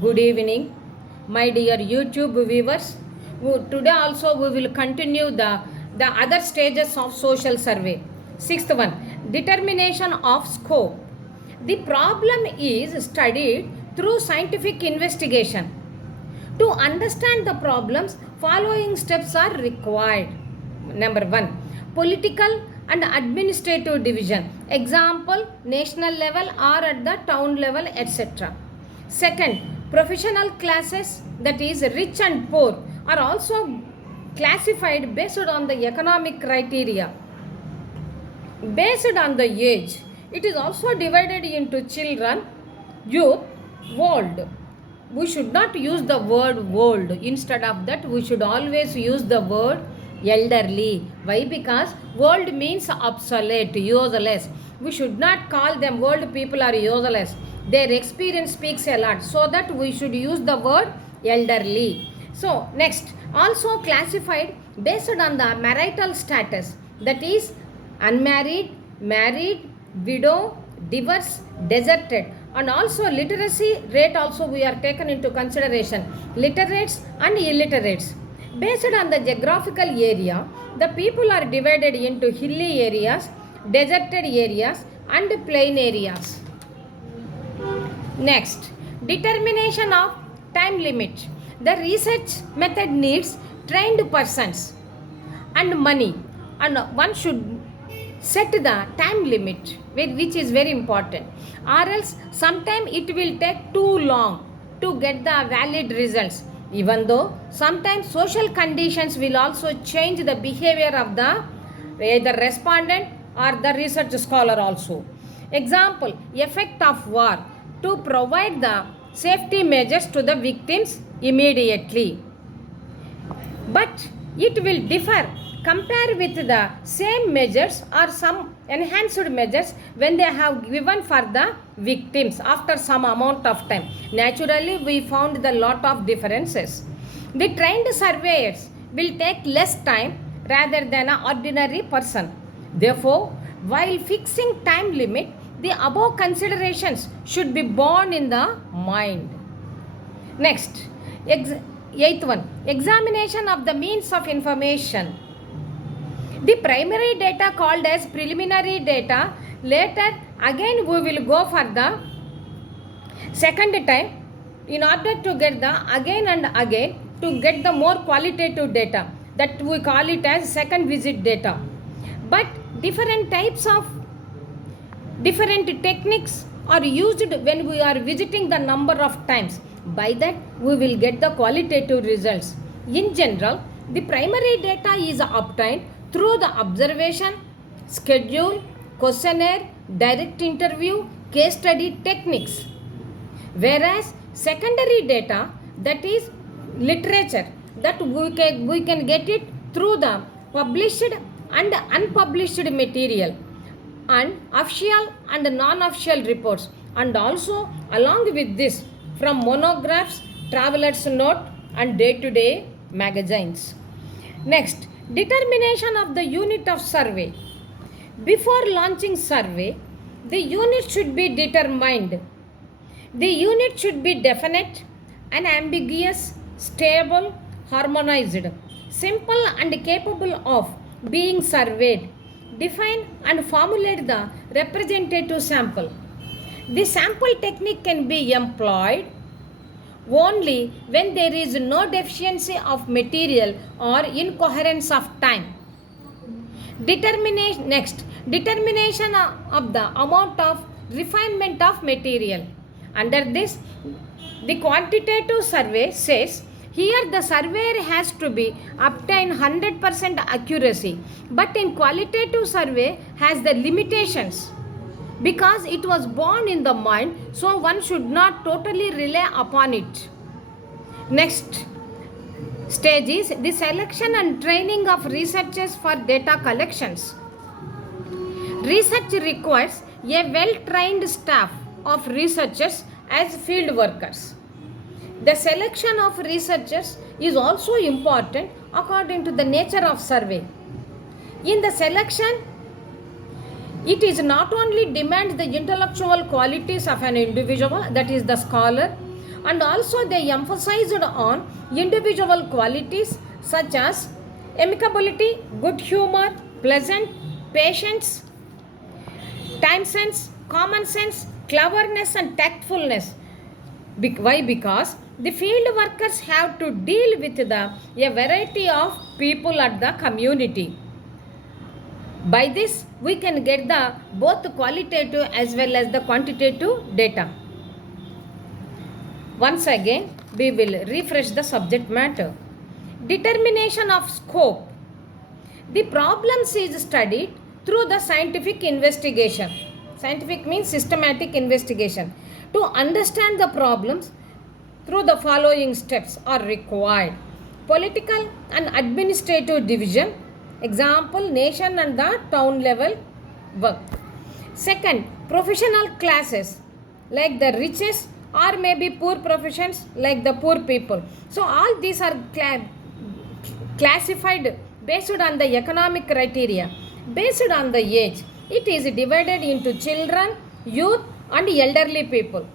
Good evening, my dear YouTube viewers. Today also we will continue the other stages of social survey. Sixth one, determination of scope. The problem is studied through scientific investigation. To understand the problems, following steps are required. Number one, political and administrative division. Example, national level or at the town level, etc. Second, professional classes, that is rich and poor, are also classified based on the economic criteria. Based on the age, it is also divided into children, youth, old. We should not use the word old. Instead of that, we should always use the word elderly. Why? Because old means obsolete, useless. We should not call them old people are useless. Their experience speaks a lot. So that we should use the word elderly. So next, also classified based on the marital status, that is unmarried, married, widow, divorce, deserted, and also literacy rate also we are taken into consideration, literates and illiterates. Based on the geographical area, the people are divided into hilly areas, deserted areas and plain areas. Next, determination of time limit. The research method needs trained persons and money, and one should set the time limit, which is very important, or else sometime it will take too long to get the valid results. Even though sometimes social conditions will also change the behavior of the either respondent or the research scholar also. Example, effect of war, to provide the safety measures to the victims immediately. But it will differ compare with the same measures or some enhanced measures when they have given for the victims after some amount of time. Naturally, we found the lot of differences. The trained surveyors will take less time rather than an ordinary person. Therefore, while fixing time limit, the above considerations should be borne in the mind. Next, eighth one, examination of the means of information. The primary data called as preliminary data, later again we will go for the second time in order to get the again and again to get the more qualitative data, that we call it as second visit data. But different types of different techniques are used when we are visiting the number of times. By that we will get the qualitative results. In general, the primary data is obtained through the observation, schedule, questionnaire, direct interview, case study techniques. Whereas secondary data, that is literature, that we can get it through the published and unpublished material and official and non-official reports, and also along with this from monographs, travelers note and day-to-day magazines. Next, determination of the unit of survey. Before launching survey, the unit should be determined. The unit should be definite, unambiguous, stable, harmonized, simple and capable of being surveyed. Define and formulate the representative sample. The sample technique can be employed only when there is no deficiency of material or incoherence of time. Next, determination of the amount of refinement of material. Under this, the quantitative survey says here the surveyor has to be obtain 100% accuracy, but in qualitative survey has the limitations because it was born in the mind, so one should not totally rely upon it. Next stage is the selection and training of researchers for data collections. Research requires a well-trained staff of researchers as field workers. The selection of researchers is also important according to the nature of survey. In the selection, it is not only demands the intellectual qualities of an individual, that is the scholar, and also they emphasized on individual qualities such as amicability, good humor, pleasant, patience, time sense, common sense, cleverness and tactfulness. Why? Because the field workers have to deal with a variety of people at the community. By this, we can get the both qualitative as well as the quantitative data. Once again, we will refresh the subject matter. Determination of scope. The problems is studied through the scientific investigation. Scientific means systematic investigation. To understand the problems, through the following steps are required. Political and administrative division, example, nation and the town level work. Second, professional classes like the richest or maybe poor professions like the poor people. So all these are classified based on the economic criteria, based on the age. It is divided into children, youth and elderly people.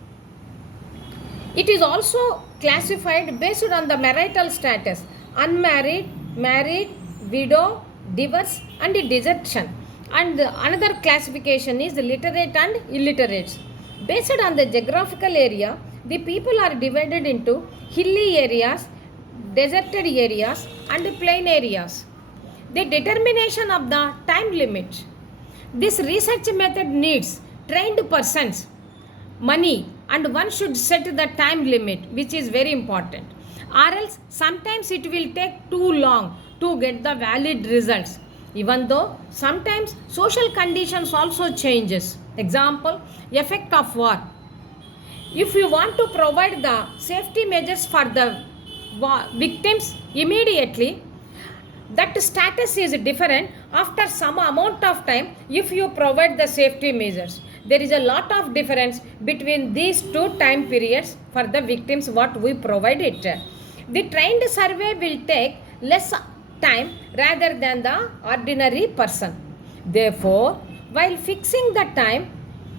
It is also classified based on the marital status, unmarried, married, widow, divorce and desertion. And another classification is literate and illiterates. Based on the geographical area, the people are divided into hilly areas, deserted areas and plain areas. The determination of the time limit. This research method needs trained persons, money, and one should set the time limit, which is very important. Or else sometimes it will take too long to get the valid results. Even though sometimes social conditions also changes. Example, effect of war. If you want to provide the safety measures for the victims immediately, that status is different after some amount of time if you provide the safety measures. There is a lot of difference between these two time periods for the victims what we provide it. The trained survey will take less time rather than the ordinary person. Therefore, while fixing the time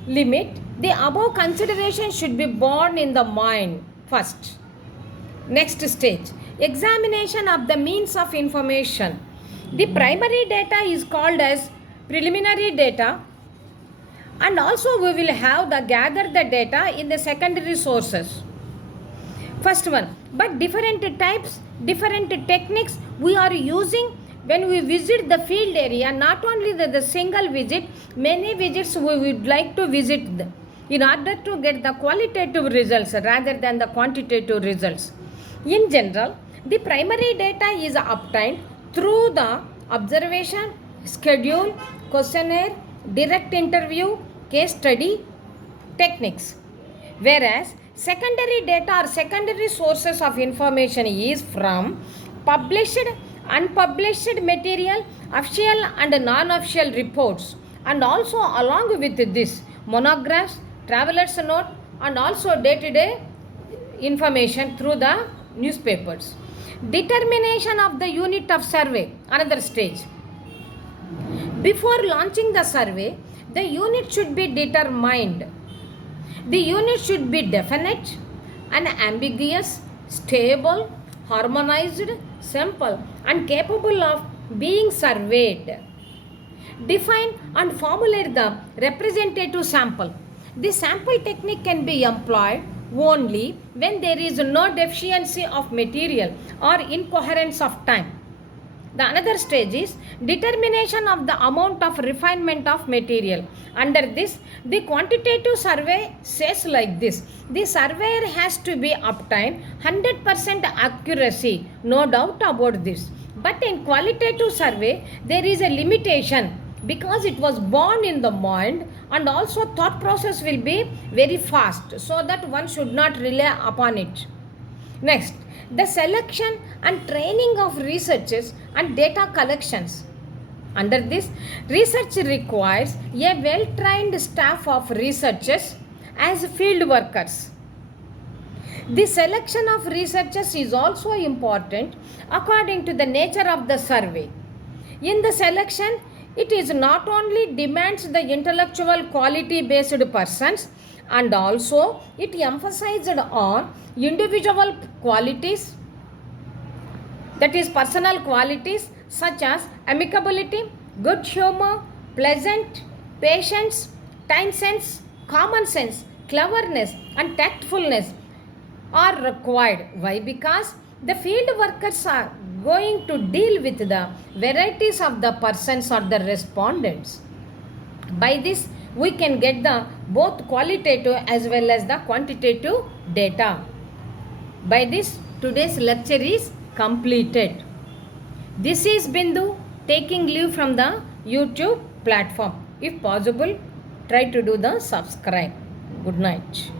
limit, the above consideration should be borne in the mind first. Next stage, examination of the means of information. The primary data is called as preliminary data, and also we will have the gather the data in the secondary sources. First one, but different types, different techniques we are using when we visit the field area. Not only the single visit, many visits we would like to visit in order to get the qualitative results rather than the quantitative results. In general, the primary data is obtained through the observation, schedule, questionnaire, direct interview, case study techniques. Whereas secondary data or secondary sources of information is from published, unpublished material, official and non-official reports, and also along with this monographs, traveler's note and also day-to-day information through the newspapers. Determination of the unit of survey, another stage. Before launching the survey, the unit should be determined. The unit should be definite, unambiguous, stable, harmonized, simple and capable of being surveyed. Define and formulate the representative sample. The sample technique can be employed only when there is no deficiency of material or incoherence of time. The another stage is determination of the amount of refinement of material. Under this, the quantitative survey says like this: the surveyor has to be obtained 100% accuracy, no doubt about this. But in qualitative survey, there is a limitation because it was born in the mind, and also thought process will be very fast, so that one should not rely upon it. Next, the selection and training of researchers and data collections. Under this, research requires a well-trained staff of researchers as field workers. The selection of researchers is also important according to the nature of the survey. In the selection, it is not only demands the intellectual quality based persons and also it emphasized on individual qualities, that is personal qualities such as amicability, good humor, pleasant, patience, time sense, common sense, cleverness and tactfulness are required. Why? Because the field workers are going to deal with the varieties of the persons or the respondents. By this, we can get the both qualitative as well as the quantitative data. By this, today's lecture is completed. This is Bindu taking leave from the YouTube platform. If possible, try to do the subscribe. Good night.